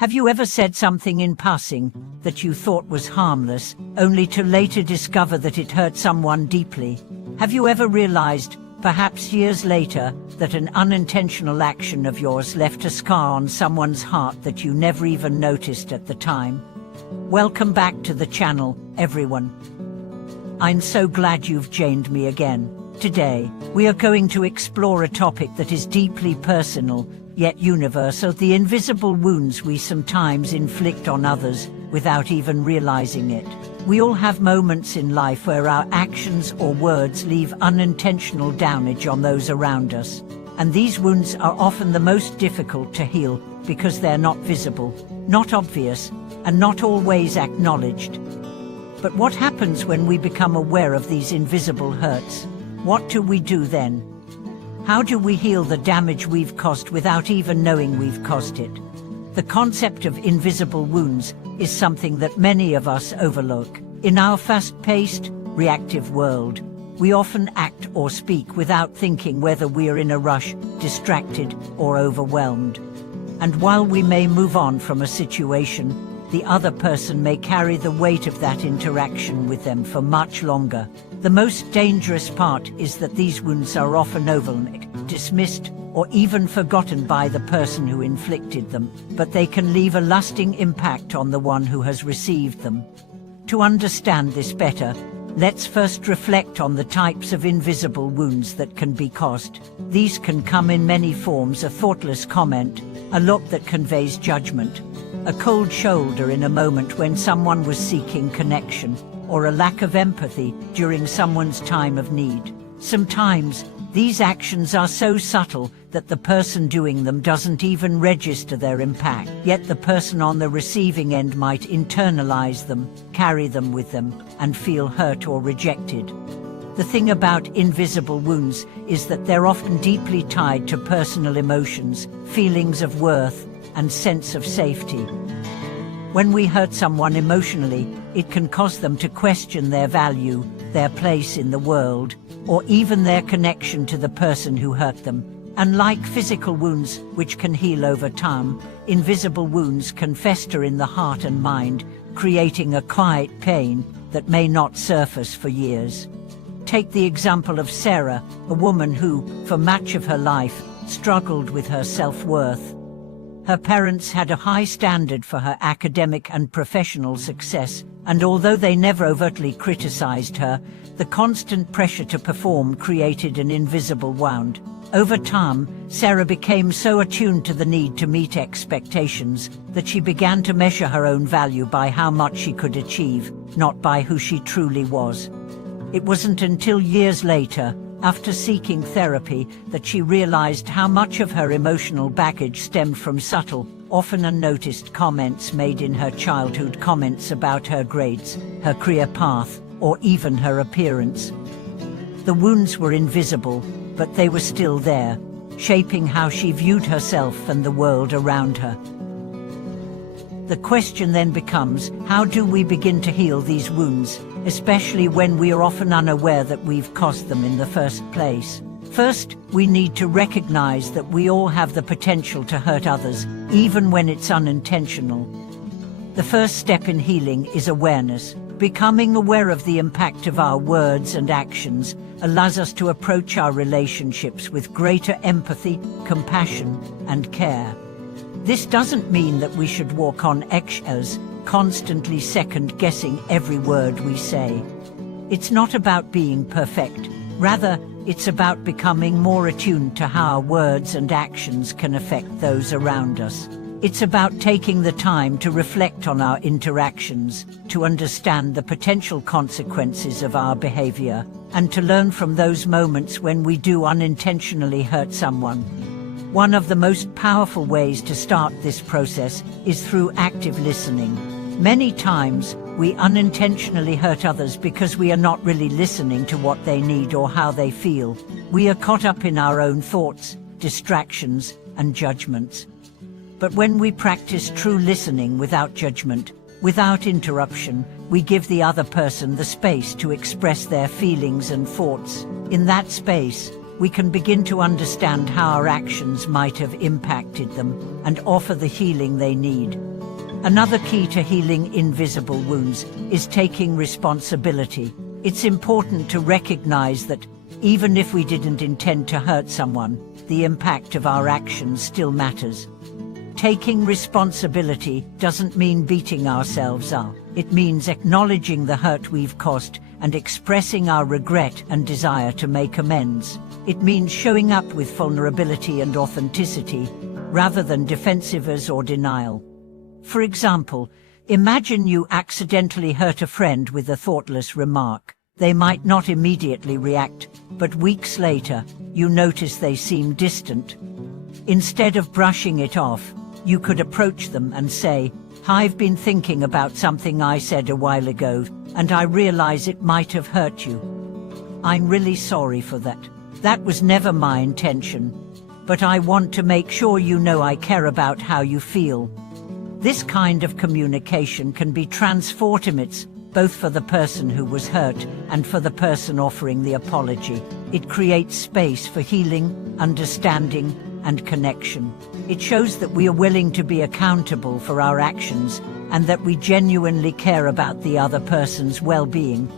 Have you ever said something in passing that you thought was harmless, only to later discover that it hurt someone deeply? Have you ever realized, perhaps years later, that an unintentional action of yours left a scar on someone's heart that you never even noticed at the time? Welcome back to the channel, everyone. I'm so glad you've joined me again. Today, we are going to explore a topic that is deeply personal, yet universal: the invisible wounds we sometimes inflict on others without even realizing it. We all have moments in life where our actions or words leave unintentional damage on those around us. And these wounds are often the most difficult to heal because they're not visible, not obvious, and not always acknowledged. But what happens when we become aware of these invisible hurts? What do we do then? How do we heal the damage we've caused without even knowing we've caused it? The concept of invisible wounds is something that many of us overlook. In our fast-paced, reactive world, we often act or speak without thinking, whether we are in a rush, distracted, or overwhelmed. And while we may move on from a situation, the other person may carry the weight of that interaction with them for much longer. The most dangerous part is that these wounds are often overlooked, dismissed, or even forgotten by the person who inflicted them, but they can leave a lasting impact on the one who has received them. To understand this better, let's first reflect on the types of invisible wounds that can be caused. These can come in many forms: a thoughtless comment, a look that conveys judgment, a cold shoulder in a moment when someone was seeking connection, or a lack of empathy during someone's time of need. Sometimes, these actions are so subtle that the person doing them doesn't even register their impact, yet the person on the receiving end might internalize them, carry them with them, and feel hurt or rejected. The thing about invisible wounds is that they're often deeply tied to personal emotions, feelings of worth, and sense of safety. When we hurt someone emotionally, it can cause them to question their value, their place in the world, or even their connection to the person who hurt them. Unlike physical wounds, which can heal over time, invisible wounds can fester in the heart and mind, creating a quiet pain that may not surface for years. Take the example of Sarah, a woman who, for much of her life, struggled with her self-worth. Her parents had a high standard for her academic and professional success, and although they never overtly criticized her, the constant pressure to perform created an invisible wound. Over time, Sarah became so attuned to the need to meet expectations that she began to measure her own value by how much she could achieve, not by who she truly was. It wasn't until years later, after seeking therapy, that she realized how much of her emotional baggage stemmed from subtle, often unnoticed comments made in her childhood, comments about her grades, her career path, or even her appearance. The wounds were invisible, but they were still there, shaping how she viewed herself and the world around her. The question then becomes, how do we begin to heal these wounds, especially when we are often unaware that we've caused them in the first place? First, we need to recognize that we all have the potential to hurt others, even when it's unintentional. The first step in healing is awareness. Becoming aware of the impact of our words and actions allows us to approach our relationships with greater empathy, compassion, and care. This doesn't mean that we should walk on eggshells, constantly second-guessing every word we say. It's not about being perfect. Rather, it's about becoming more attuned to how our words and actions can affect those around us. It's about taking the time to reflect on our interactions, to understand the potential consequences of our behavior, and to learn from those moments when we do unintentionally hurt someone. One of the most powerful ways to start this process is through active listening. Many times, we unintentionally hurt others because we are not really listening to what they need or how they feel. We are caught up in our own thoughts, distractions, and judgments. But when we practice true listening without judgment, without interruption, we give the other person the space to express their feelings and thoughts. In that space, we can begin to understand how our actions might have impacted them and offer the healing they need. Another key to healing invisible wounds is taking responsibility. It's important to recognize that even if we didn't intend to hurt someone, the impact of our actions still matters. Taking responsibility doesn't mean beating ourselves up. It means acknowledging the hurt we've caused and expressing our regret and desire to make amends. It means showing up with vulnerability and authenticity, rather than defensiveness or denial. For example, imagine you accidentally hurt a friend with a thoughtless remark. They might not immediately react, but weeks later, you notice they seem distant. Instead of brushing it off, you could approach them and say, "I've been thinking about something I said a while ago, and I realize it might have hurt you. I'm really sorry for that. That was never my intention, but I want to make sure you know I care about how you feel." This kind of communication can be transformative, both for the person who was hurt and for the person offering the apology. It creates space for healing, understanding, and connection. It shows that we are willing to be accountable for our actions and that we genuinely care about the other person's well-being.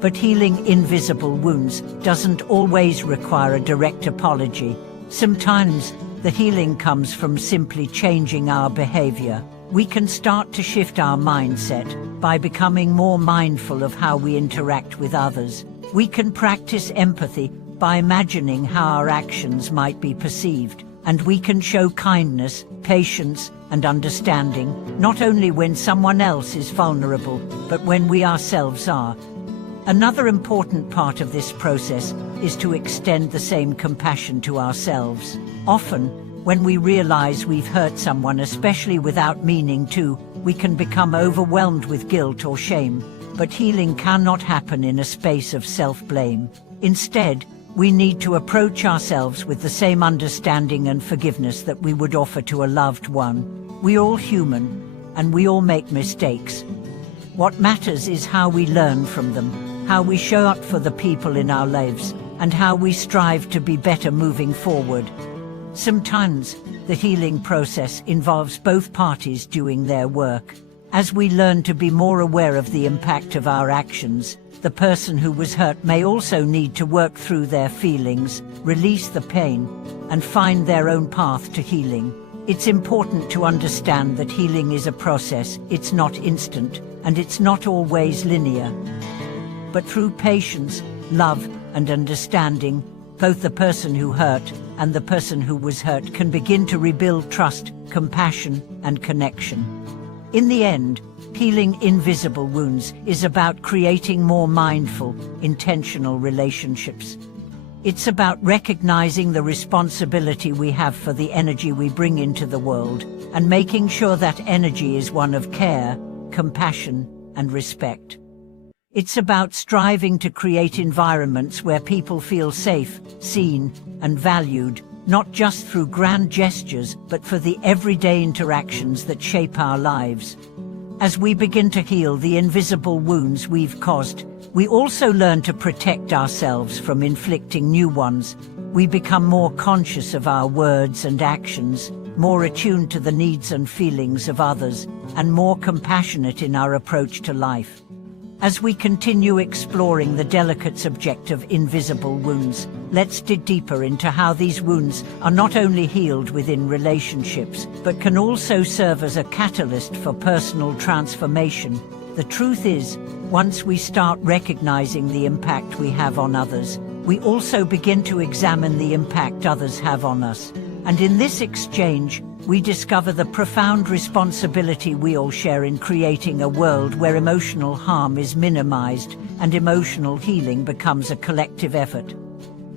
But healing invisible wounds doesn't always require a direct apology. Sometimes the healing comes from simply changing our behavior. We can start to shift our mindset by becoming more mindful of how we interact with others. We can practice empathy by imagining how our actions might be perceived, and we can show kindness, patience, and understanding, not only when someone else is vulnerable, but when we ourselves are. Another important part of this process is to extend the same compassion to ourselves. Often, when we realize we've hurt someone, especially without meaning to, we can become overwhelmed with guilt or shame. But healing cannot happen in a space of self-blame. Instead, we need to approach ourselves with the same understanding and forgiveness that we would offer to a loved one. We're all human, and we all make mistakes. What matters is how we learn from them, how we show up for the people in our lives, and how we strive to be better moving forward. Sometimes, the healing process involves both parties doing their work. As we learn to be more aware of the impact of our actions, the person who was hurt may also need to work through their feelings, release the pain, and find their own path to healing. It's important to understand that healing is a process. It's not instant, and it's not always linear. But through patience, love, and understanding, both the person who hurt and the person who was hurt can begin to rebuild trust, compassion, and connection. In the end, healing invisible wounds is about creating more mindful, intentional relationships. It's about recognizing the responsibility we have for the energy we bring into the world and making sure that energy is one of care, compassion, and respect. It's about striving to create environments where people feel safe, seen, and valued, not just through grand gestures, but for the everyday interactions that shape our lives. As we begin to heal the invisible wounds we've caused, we also learn to protect ourselves from inflicting new ones. We become more conscious of our words and actions, more attuned to the needs and feelings of others, and more compassionate in our approach to life. As we continue exploring the delicate subject of invisible wounds, let's dig deeper into how these wounds are not only healed within relationships, but can also serve as a catalyst for personal transformation. The truth is, once we start recognizing the impact we have on others, we also begin to examine the impact others have on us. And in this exchange, we discover the profound responsibility we all share in creating a world where emotional harm is minimized and emotional healing becomes a collective effort.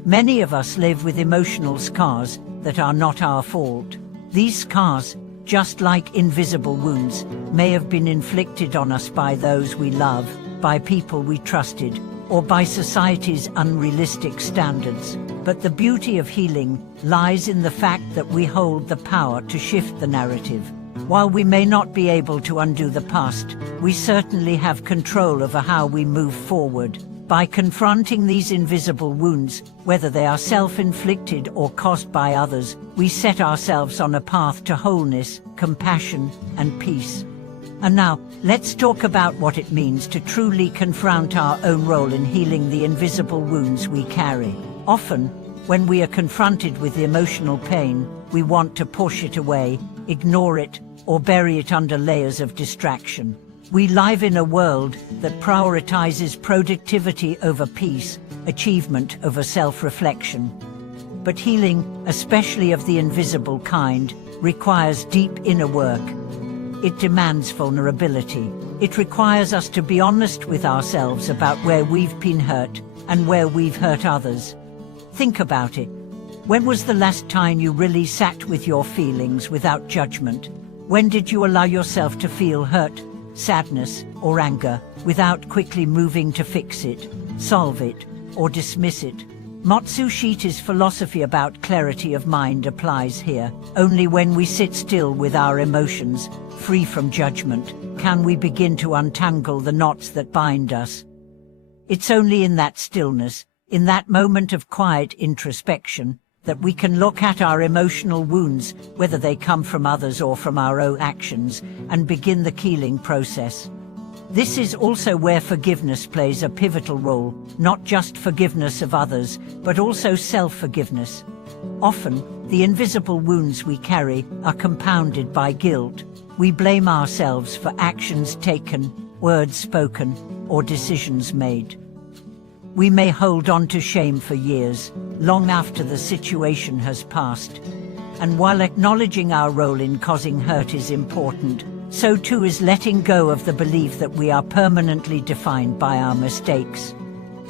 Many of us live with emotional scars that are not our fault. These scars, just like invisible wounds, may have been inflicted on us by those we love, by people we trusted, or by society's unrealistic standards. But the beauty of healing lies in the fact that we hold the power to shift the narrative. While we may not be able to undo the past, we certainly have control over how we move forward. By confronting these invisible wounds, whether they are self-inflicted or caused by others, we set ourselves on a path to wholeness, compassion, and peace. And now, let's talk about what it means to truly confront our own role in healing the invisible wounds we carry. Often, when we are confronted with emotional pain, we want to push it away, ignore it, or bury it under layers of distraction. We live in a world that prioritizes productivity over peace, achievement over self-reflection. But healing, especially of the invisible kind, requires deep inner work. It demands vulnerability. It requires us to be honest with ourselves about where we've been hurt and where we've hurt others. Think about it. When was the last time you really sat with your feelings without judgment? When did you allow yourself to feel hurt, sadness, or anger without quickly moving to fix it, solve it, or dismiss it? Matsushi's philosophy about clarity of mind applies here. Only when we sit still with our emotions, free from judgment, can we begin to untangle the knots that bind us. It's only in that stillness, in that moment of quiet introspection, that we can look at our emotional wounds, whether they come from others or from our own actions, and begin the healing process. This is also where forgiveness plays a pivotal role, not just forgiveness of others, but also self-forgiveness. Often, the invisible wounds we carry are compounded by guilt. We blame ourselves for actions taken, words spoken, or decisions made. We may hold on to shame for years, long after the situation has passed. And while acknowledging our role in causing hurt is important, so too is letting go of the belief that we are permanently defined by our mistakes.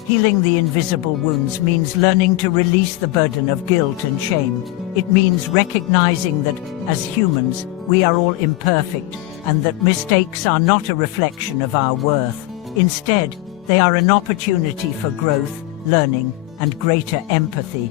Healing the invisible wounds means learning to release the burden of guilt and shame. It means recognizing that, as humans, we are all imperfect, and that mistakes are not a reflection of our worth. Instead, they are an opportunity for growth, learning, and greater empathy.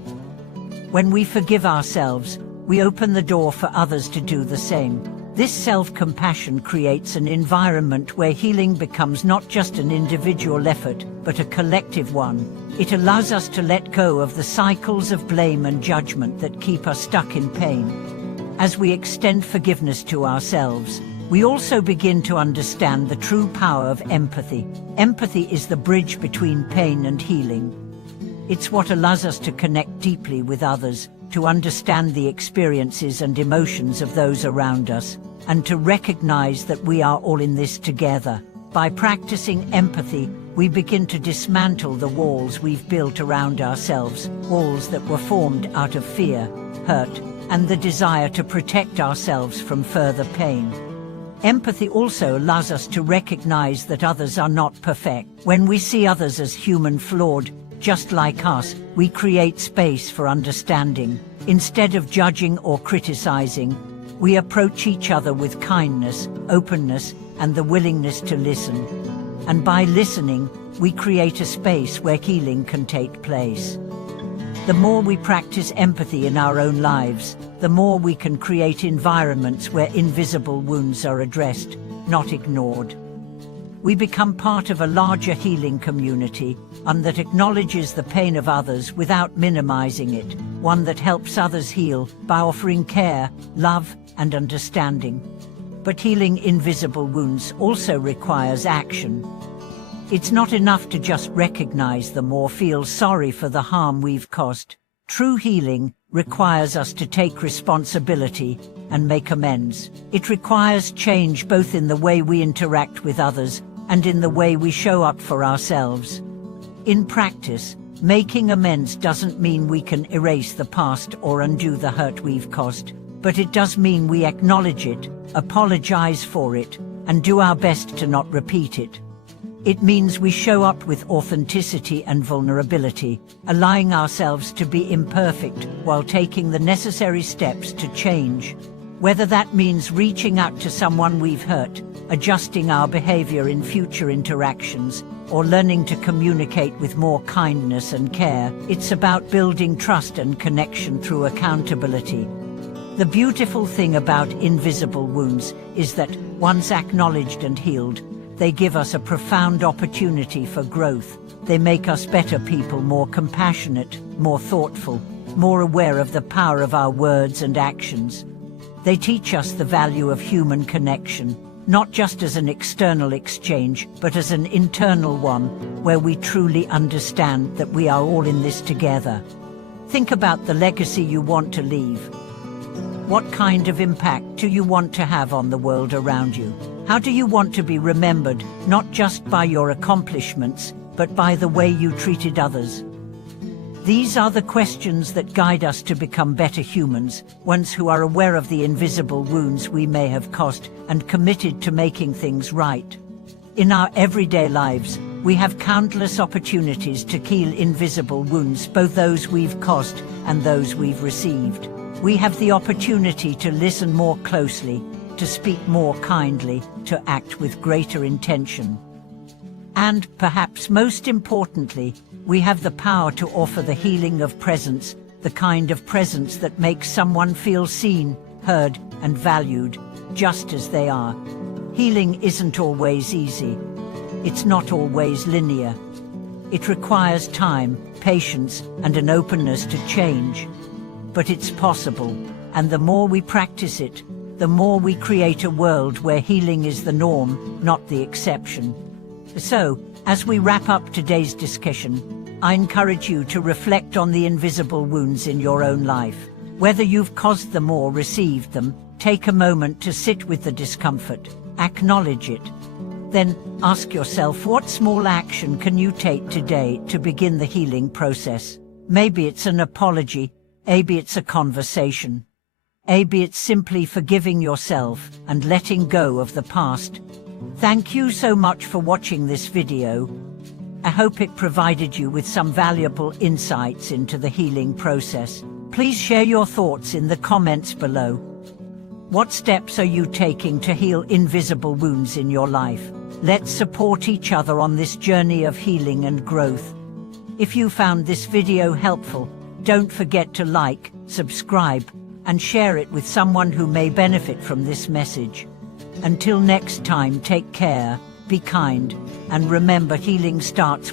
When we forgive ourselves, we open the door for others to do the same. This self-compassion creates an environment where healing becomes not just an individual effort, but a collective one. It allows us to let go of the cycles of blame and judgment that keep us stuck in pain. As we extend forgiveness to ourselves, we also begin to understand the true power of empathy. Empathy is the bridge between pain and healing. It's what allows us to connect deeply with others, to understand the experiences and emotions of those around us, and to recognize that we are all in this together. By practicing empathy, we begin to dismantle the walls we've built around ourselves, walls that were formed out of fear, hurt, and the desire to protect ourselves from further pain. Empathy also allows us to recognize that others are not perfect. When we see others as human, flawed, just like us, we create space for understanding. Instead of judging or criticizing, we approach each other with kindness, openness, and the willingness to listen. And by listening, we create a space where healing can take place. The more we practice empathy in our own lives, the more we can create environments where invisible wounds are addressed, not ignored. We become part of a larger healing community, one that acknowledges the pain of others without minimizing it, one that helps others heal by offering care, love, and understanding. But healing invisible wounds also requires action. It's not enough to just recognize them or feel sorry for the harm we've caused. True healing requires us to take responsibility and make amends. It requires change both in the way we interact with others and in the way we show up for ourselves. In practice, making amends doesn't mean we can erase the past or undo the hurt we've caused, but it does mean we acknowledge it, apologize for it, and do our best to not repeat it. It means we show up with authenticity and vulnerability, allowing ourselves to be imperfect while taking the necessary steps to change. Whether that means reaching out to someone we've hurt, adjusting our behavior in future interactions, or learning to communicate with more kindness and care, it's about building trust and connection through accountability. The beautiful thing about invisible wounds is that, once acknowledged and healed, they give us a profound opportunity for growth. They make us better people, more compassionate, more thoughtful, more aware of the power of our words and actions. They teach us the value of human connection, not just as an external exchange, but as an internal one, where we truly understand that we are all in this together. Think about the legacy you want to leave. What kind of impact do you want to have on the world around you? How do you want to be remembered, not just by your accomplishments, but by the way you treated others? These are the questions that guide us to become better humans, ones who are aware of the invisible wounds we may have caused and committed to making things right. In our everyday lives, we have countless opportunities to heal invisible wounds, both those we've caused and those we've received. We have the opportunity to listen more closely, to speak more kindly, to act with greater intention. And, perhaps most importantly, we have the power to offer the healing of presence, the kind of presence that makes someone feel seen, heard, and valued, just as they are. Healing isn't always easy. It's not always linear. It requires time, patience, and an openness to change. But it's possible, and the more we practice it, the more we create a world where healing is the norm, not the exception. So, as we wrap up today's discussion, I encourage you to reflect on the invisible wounds in your own life. Whether you've caused them or received them, take a moment to sit with the discomfort, acknowledge it. Then, ask yourself, what small action can you take today to begin the healing process? Maybe it's an apology, maybe it's a conversation. Maybe it's simply forgiving yourself and letting go of the past. Thank you so much for watching this video. I hope it provided you with some valuable insights into the healing process. Please share your thoughts in the comments below. What steps are you taking to heal invisible wounds in your life? Let's support each other on this journey of healing and growth. If you found this video helpful, don't forget to like, subscribe, and share it with someone who may benefit from this message. Until next time, take care, be kind, and remember, healing starts